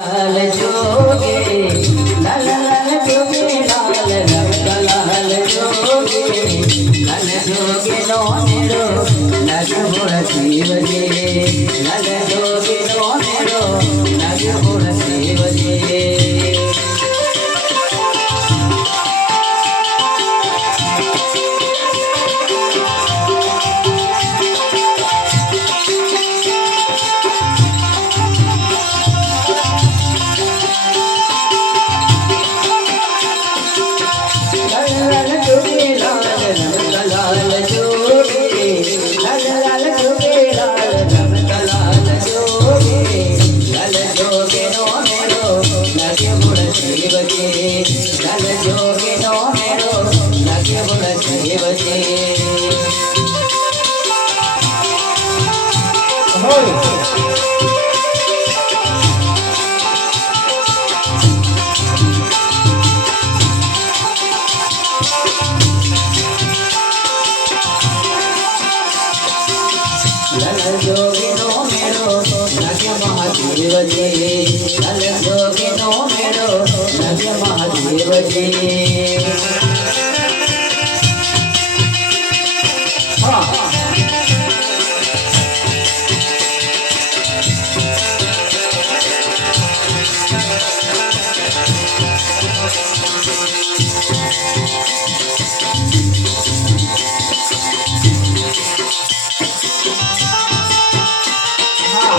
लाल जोगे लाल लाल जोगे लाल लाल लाल जोगे लाल जोगे नो मेरो लाल मोर शिव जे लाल जोगे नो मेरो लाल मोर शिव जे जोगे नो मेरो नाग्य महादेव जी लाल जोगे नो मेरो नाग्य महादेव जी